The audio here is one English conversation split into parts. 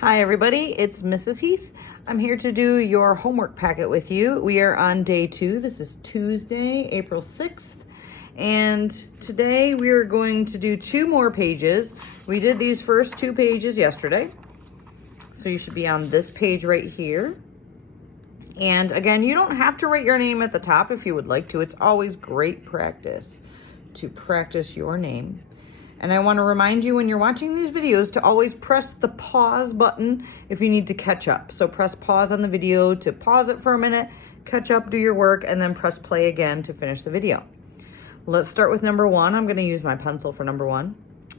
Hi everybody, it's Mrs. Heath. I'm here to do your homework packet with you. We are on day 2. This is Tuesday, April 6th. And today we are going to do 2 more pages. We did these first 2 pages yesterday. So you should be on this page right here. And again, you don't have to write your name at the top if you would like to. It's always great practice to practice your name. And I want to remind you when you're watching these videos to always press the pause button if you need to catch up. So press pause on the video to pause it for a minute, catch up, do your work, and then press play again to finish the video. Let's start with number 1. I'm going to use my pencil for number 1.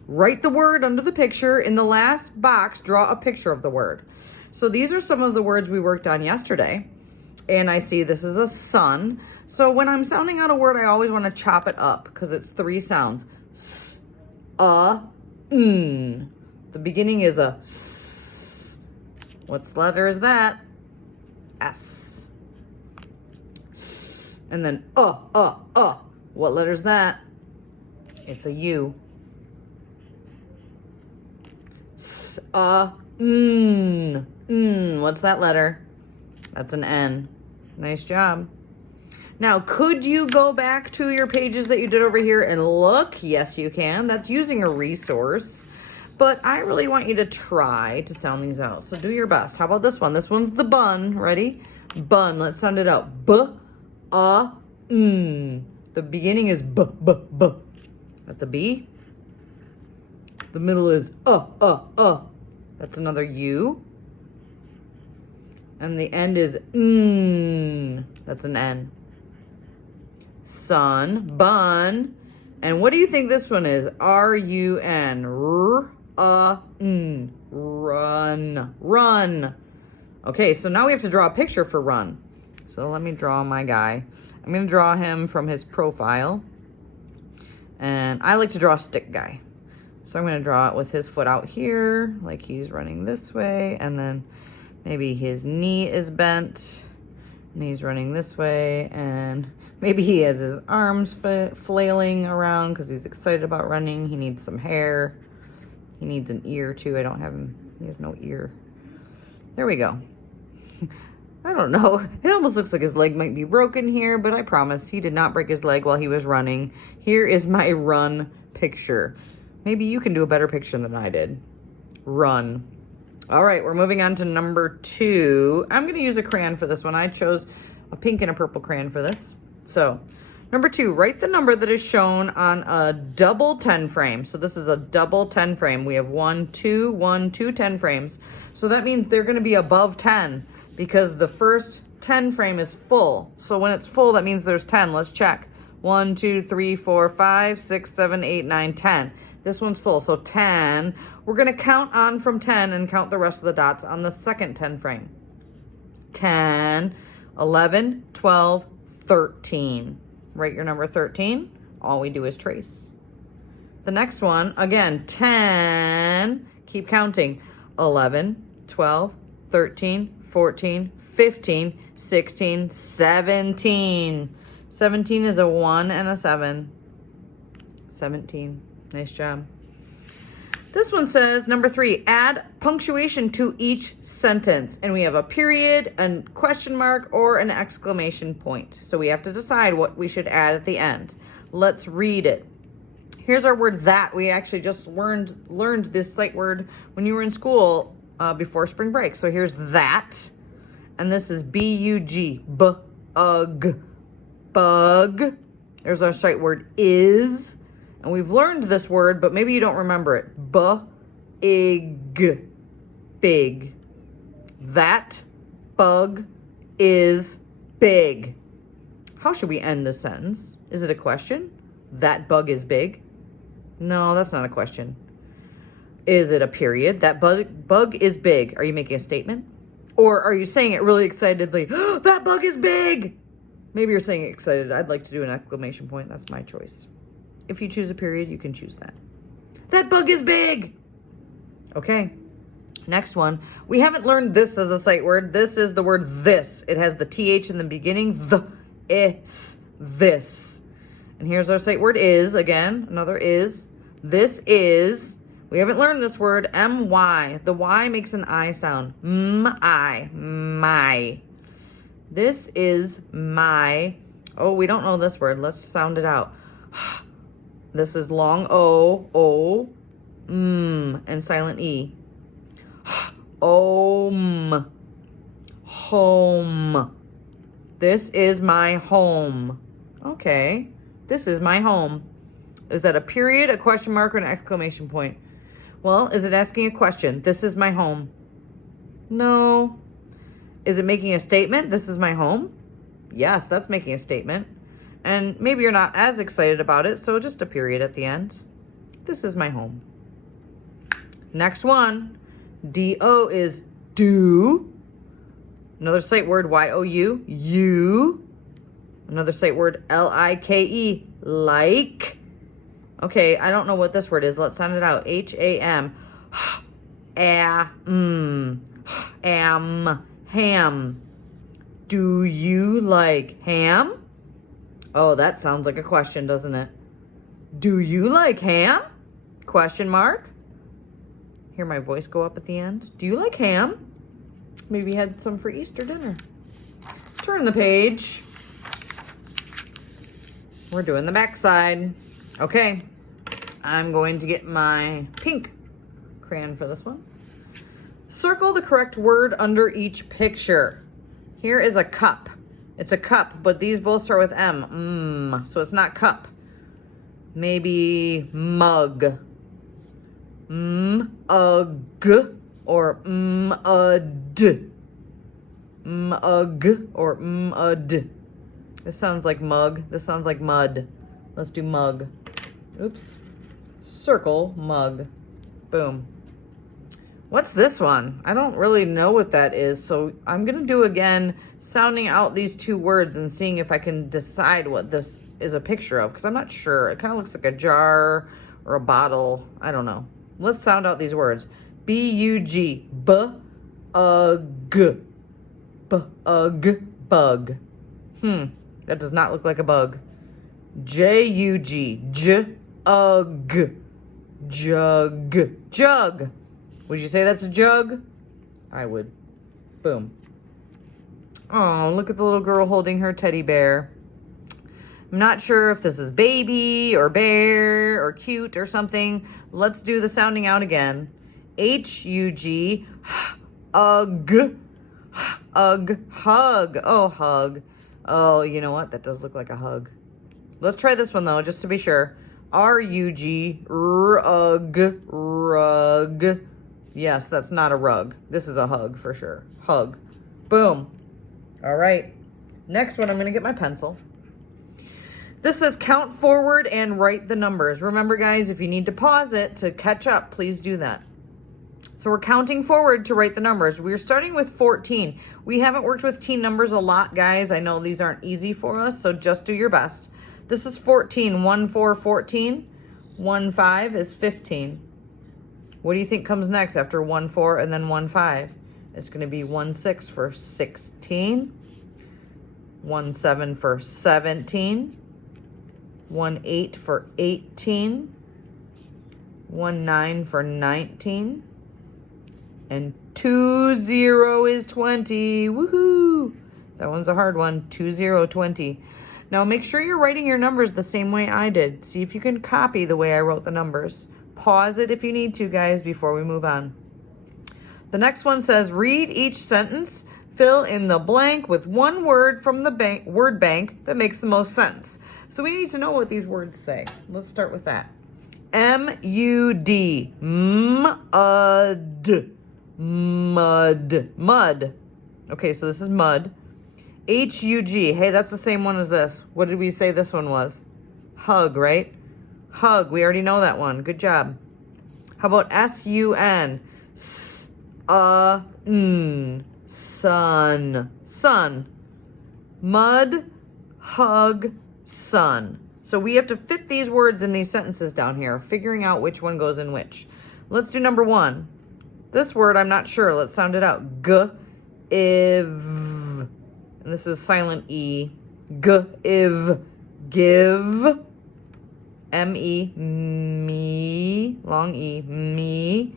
Write the word under the picture. In the last box, draw a picture of the word. So these are some of the words we worked on yesterday. And I see this is a sun. So when I'm sounding out a word, I always want to chop it up because it's 3 sounds. S, n. The beginning is a s. What letter is that? S. S. And then What letter is that? It's a U. S, n. N. What's that letter? That's an N. Nice job. Now, could you go back to your pages that you did over here and look? Yes, you can. That's using a resource. But I really want you to try to sound these out. So do your best. How about this one? This one's the bun. Ready? Bun. Let's sound it out. B-a-n. The beginning is b-b-b. That's a B. The middle is That's another U. And the end is n. That's an N. Sun, bun. And what do you think this one is? R-U-N. R-a-n. Run. Run. Okay, so now we have to draw a picture for run. So let me draw my guy. I'm going to draw him from his profile. And I like to draw a stick guy. So I'm going to draw it with his foot out here, like he's running this way. And then maybe his knee is bent. And he's running this way. And maybe he has his arms flailing around because he's excited about running. He needs some hair. He needs an ear too. I don't have him. He has no ear. There we go. I don't know. It almost looks like his leg might be broken here, but I promise he did not break his leg while he was running. Here is my run picture. Maybe you can do a better picture than I did. Run. All right, we're moving on to number 2. I'm going to use a crayon for this one. I chose a pink and a purple crayon for this. So, number 2, write the number that is shown on a double 10 frame. So this is a double 10 frame. We have 1, 2, 1, 2 10 frames. So that means they're going to be above 10 because the first 10 frame is full. So when it's full, that means there's 10. Let's check. 1, 2, 3, 4, 5, 6, 7, 8, 9, 10. This one's full, so 10. We're going to count on from 10 and count the rest of the dots on the second 10 frame. 10, 11, 12, 13. Write your number 13. All we do is trace. The next one, again, 10. Keep counting. 11, 12, 13, 14, 15, 16, 17. 17 is a 1 and a 7. 17. Nice job. This one says, number 3, add punctuation to each sentence. And we have a period, a question mark, or an exclamation point. So we have to decide what we should add at the end. Let's read it. Here's our word that. We actually just learned this sight word when you were in school before spring break. So here's that. And this is B-U-G. B-ug. Bug. There's our sight word is. And we've learned this word, but maybe you don't remember it. B-ig. Big. That bug is big. How should we end this sentence? Is it a question? That bug is big? No, that's not a question. Is it a period? That bug is big. Are you making a statement? Or are you saying it really excitedly? Oh, that bug is big! Maybe you're saying it excited. I'd like to do an exclamation point. That's my choice. If you choose a period, you can choose that. That bug is big. Okay. Next one. We haven't learned this as a sight word. This is the word this. It has the TH in the beginning. The, is, this. And here's our sight word is. Again, another is. This is. We haven't learned this word. M-Y. The Y makes an I sound. M-I. My. This is my. Oh, we don't know this word. Let's sound it out. This is long O, and silent E. Home. This is my home. Okay. This is my home. Is that a period, a question mark, or an exclamation point? Well, is it asking a question? This is my home. No. Is it making a statement? This is my home? Yes, that's making a statement. And maybe you're not as excited about it, so just a period at the end. This is my home. Next one. D-O is do. Another sight word, Y-O-U, you. Another sight word, L-I-K-E, like. Okay, I don't know what this word is. Let's sound it out. H-A-M. Ham. Do you like ham? Oh, that sounds like a question, doesn't it? Do you like ham? Question mark. Hear my voice go up at the end. Do you like ham? Maybe you had some for Easter dinner. Turn the page. We're doing the back side. Okay, I'm going to get my pink crayon for this one. Circle the correct word under each picture. Here is a cup. It's a cup, but these both start with M. So it's not cup. Maybe mug. M-ug or m-a-d. M-ug or m-a-d. This sounds like mug. This sounds like mud. Let's do mug. Oops. Circle mug. Boom. What's this one? I don't really know what that is, so I'm going to do again sounding out these two words and seeing if I can decide what this is a picture of, because I'm not sure. It kind of looks like a jar or a bottle. I don't know. Let's sound out these words. B-U-G. B-U-G. B-U-G. Bug. That does not look like a bug. J-U-G. J-U-G. Jug. Jug. Would you say that's a jug? I would. Boom. Oh, look at the little girl holding her teddy bear. I'm not sure if this is baby or bear or cute or something. Let's do the sounding out again. H-U-G. Ug. Ug. Hug. Oh, hug. Oh, you know what? That does look like a hug. Let's try this one, though, just to be sure. R-U-G. Rug. Rug. Yes, that's not a rug. This is a hug for sure. Hug. Boom. All right. Next one, I'm going to get my pencil. This says count forward and write the numbers. Remember, guys, if you need to pause it to catch up, please do that. So we're counting forward to write the numbers. We're starting with 14. We haven't worked with teen numbers a lot, guys. I know these aren't easy for us, so just do your best. This is 14. 1, 4, 14. 1, 5 is 15. What do you think comes next after 1, 4 and then 1, 5? It's going to be 1, 6 for 16. 1, 7 for 17. 1, 8 for 18. 1, 9 for 19. And 2, 0 is 20. Woohoo! That one's a hard one. 2, 0, 20. Now make sure you're writing your numbers the same way I did. See if you can copy the way I wrote the numbers. Pause it if you need to, guys, before we move on. The next one says, read each sentence. Fill in the blank with one word from the word bank that makes the most sense. So we need to know what these words say. Let's start with that. M-U-D. M-U-D. Mud. Mud. Okay, so this is mud. H-U-G. Hey, that's the same one as this. What did we say this one was? Hug, right? Hug. We already know that one. Good job. How about S-U-N? S-U-N. Sun. Sun. Mud. Hug. Sun. So we have to fit these words in these sentences down here, figuring out which one goes in which. Let's do number one. This word, I'm not sure. Let's sound it out. G-iv. And this is silent E. G-iv. Give. M-E, me, long E, me,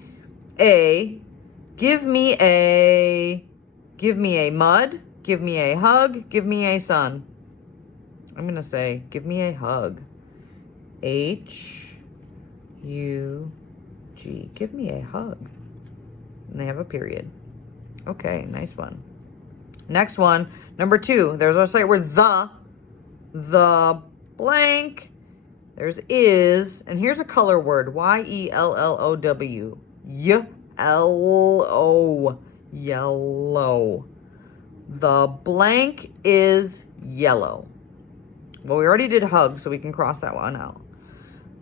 a, give me a mud, give me a hug, give me a sun. I'm going to say, give me a hug. H-U-G, give me a hug. And they have a period. Okay, nice one. Next one, number 2. There's our sight word the blank. There's is, and here's a color word, Y-E-L-L-O-W. Y-L-O, yellow. The blank is yellow. Well, we already did hug, so we can cross that one out.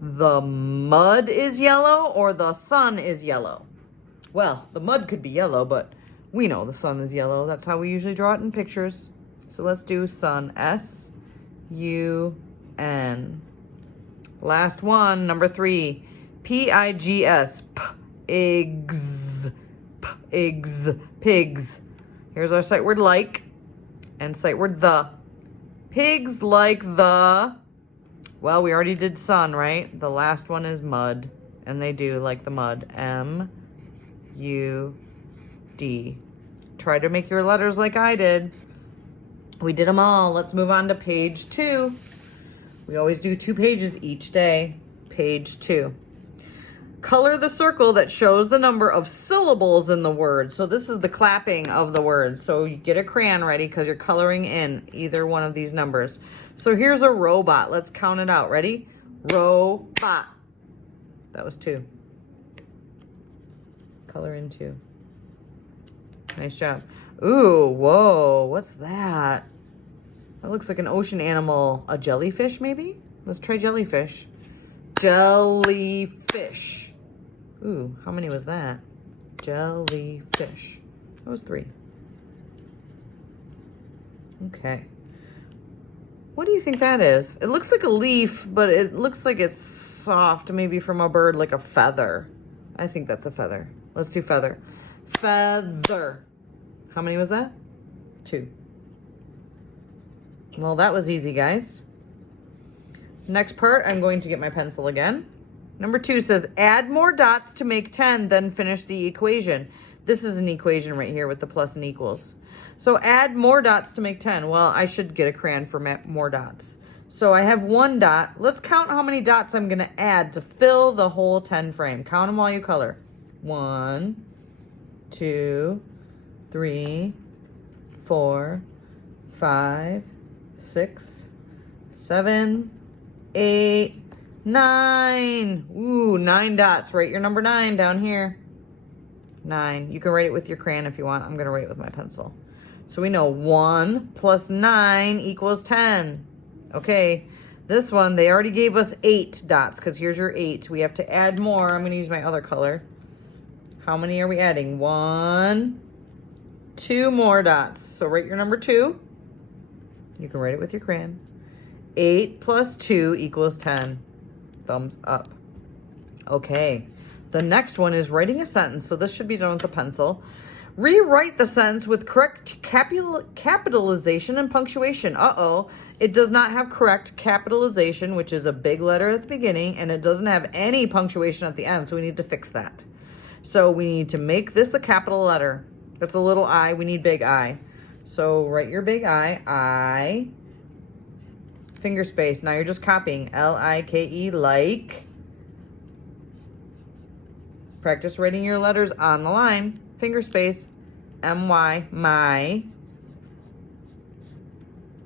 The mud is yellow or the sun is yellow? Well, the mud could be yellow, but we know the sun is yellow. That's how we usually draw it in pictures. So let's do sun, S-U-N. Last one, number 3, P-I-G-S, pigs, pigs. Here's our sight word like and sight word the. Pigs like the, well, we already did sun, right? The last one is mud, and they do like the mud, M-U-D. Try to make your letters like I did. We did them all. Let's move on to page 2. We always do 2 pages each day. Page 2. Color the circle that shows the number of syllables in the word. So this is the clapping of the word. So you get a crayon ready because you're coloring in either one of these numbers. So here's a robot. Let's count it out. Ready? Robot. That was 2. Color in 2. Nice job. Ooh, whoa, what's that? That looks like an ocean animal. A jellyfish, maybe? Let's try jellyfish. Jellyfish. Ooh, how many was that? Jellyfish. That was 3. Okay. What do you think that is? It looks like a leaf, but it looks like it's soft, maybe from a bird, like a feather. I think that's a feather. Let's do feather. Feather. How many was that? 2. Well, that was easy, guys. Next part, I'm going to get my pencil again. Number 2 says, add more dots to make 10, then finish the equation. This is an equation right here with the plus and equals. So add more dots to make 10. Well, I should get a crayon for more dots. So I have 1 dot. Let's count how many dots I'm going to add to fill the whole 10 frame. Count them while you color. 1, 2, 3, 4, 5, 6, 7, 8, 9. Ooh, 9 dots. Write your number 9 down here. 9. You can write it with your crayon if you want. I'm going to write it with my pencil. So we know 1 plus 9 equals 10. Okay, this one, they already gave us 8 dots because here's your 8. We have to add more. I'm going to use my other color. How many are we adding? 1, 2 more dots. So write your number 2. You can write it with your crayon. 8 plus 2 equals 10. Thumbs up. Okay, the next one is writing a sentence. So this should be done with a pencil. Rewrite the sentence with correct capitalization and punctuation. Uh-oh, it does not have correct capitalization, which is a big letter at the beginning, and it doesn't have any punctuation at the end, so we need to fix that. So we need to make this a capital letter. That's a little I. We need big I. So write your big I, finger space. Now you're just copying. L-I-K-E, like. Practice writing your letters on the line. Finger space. M-Y, my.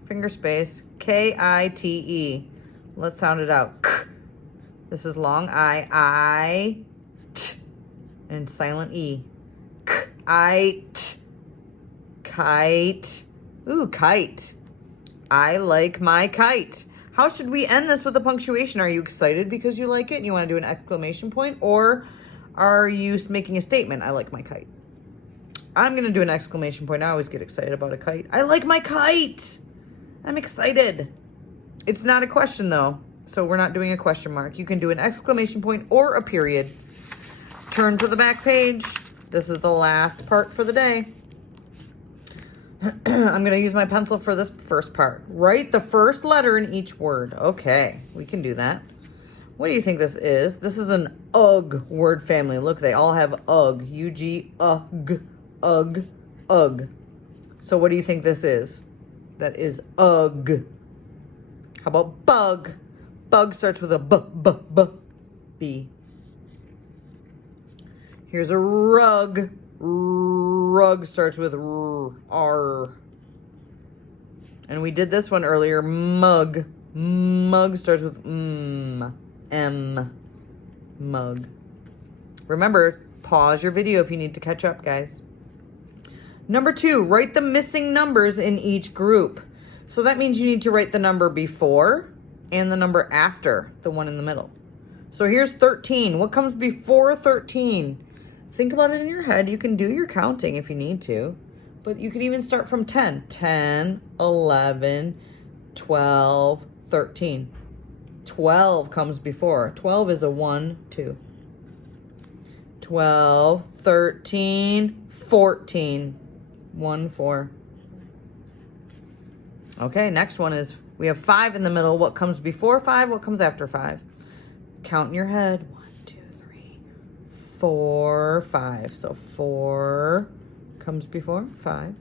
Finger space. K-I-T-E. Let's sound it out. K. This is long I, t. And silent E. K, I, t. Kite. Ooh, kite. I like my kite. How should we end this with a punctuation? Are you excited because you like it and you want to do an exclamation point? Or are you making a statement? I like my kite. I'm going to do an exclamation point. I always get excited about a kite. I like my kite. I'm excited. It's not a question though, so we're not doing a question mark. You can do an exclamation point or a period. Turn to the back page. This is the last part for the day. I'm going to use my pencil for this first part. Write the first letter in each word. Okay, we can do that. What do you think this is? This is an UG word family. Look, they all have UG. U-G, UG, UG, UG. So what do you think this is? That is UG. How about bug? Bug starts with a B. Here's a rug. Rug starts with R. And we did this one earlier. Mug. Mug starts with M. Mug. Remember, pause your video if you need to catch up, guys. Number 2, write the missing numbers in each group. So that means you need to write the number before and the number after the one in the middle. So here's 13. What comes before 13? Think about it in your head. You can do your counting if you need to. But you could even start from 10. 10, 11, 12, 13. 12 comes before. 12 is a 1, 2. 12, 13, 14. 1, 4. Okay, next one is, we have 5 in the middle. What comes before 5? What comes after 5? Count in your head. 1, 2, 3, 4, 5. So 4 comes before 5.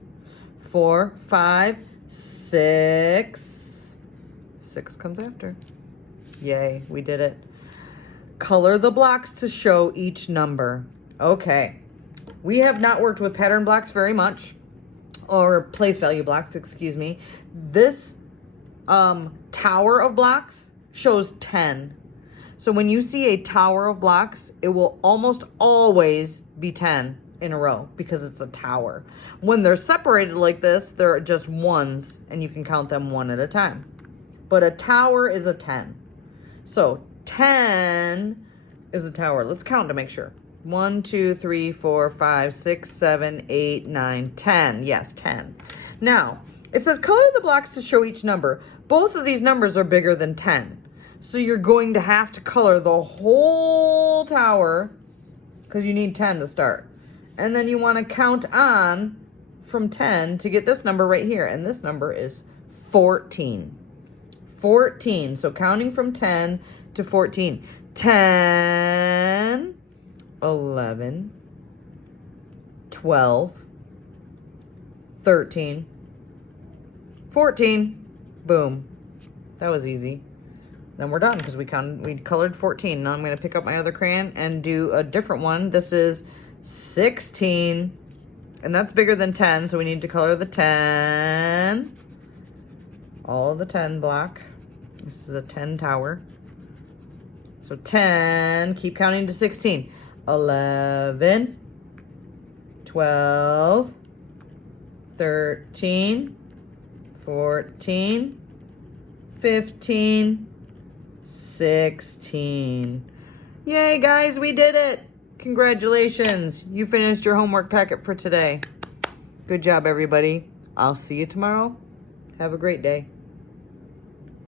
4, 5, 6. 6 comes after. Yay, we did it. Color the blocks to show each number. Okay, we have not worked with pattern blocks very much, or place value blocks, excuse me. This tower of blocks shows 10. So when you see a tower of blocks, it will almost always be 10 in a row because it's a tower. When they're separated like this, they're just ones, and you can count them one at a time. But a tower is a 10. So 10 is a tower. Let's count to make sure. 1, 2, 3, 4, 5, 6, 7, 8, 9, 10. Yes, 10. Now, it says color the blocks to show each number. Both of these numbers are bigger than 10. So you're going to have to color the whole tower because you need 10 to start. And then you want to count on from 10 to get this number right here. And this number is 14. 14. So counting from 10 to 14. 10, 11, 12, 13, 14. Boom. That was easy. Then we're done because we colored 14. Now I'm going to pick up my other crayon and do a different one. This is 16. And that's bigger than 10, so we need to color the 10. All of the 10 block. This is a 10 tower. So 10, keep counting to 16. 11, 12, 13, 14, 15, 16. Yay, guys, we did it. Congratulations. You finished your homework packet for today. Good job, everybody. I'll see you tomorrow. Have a great day.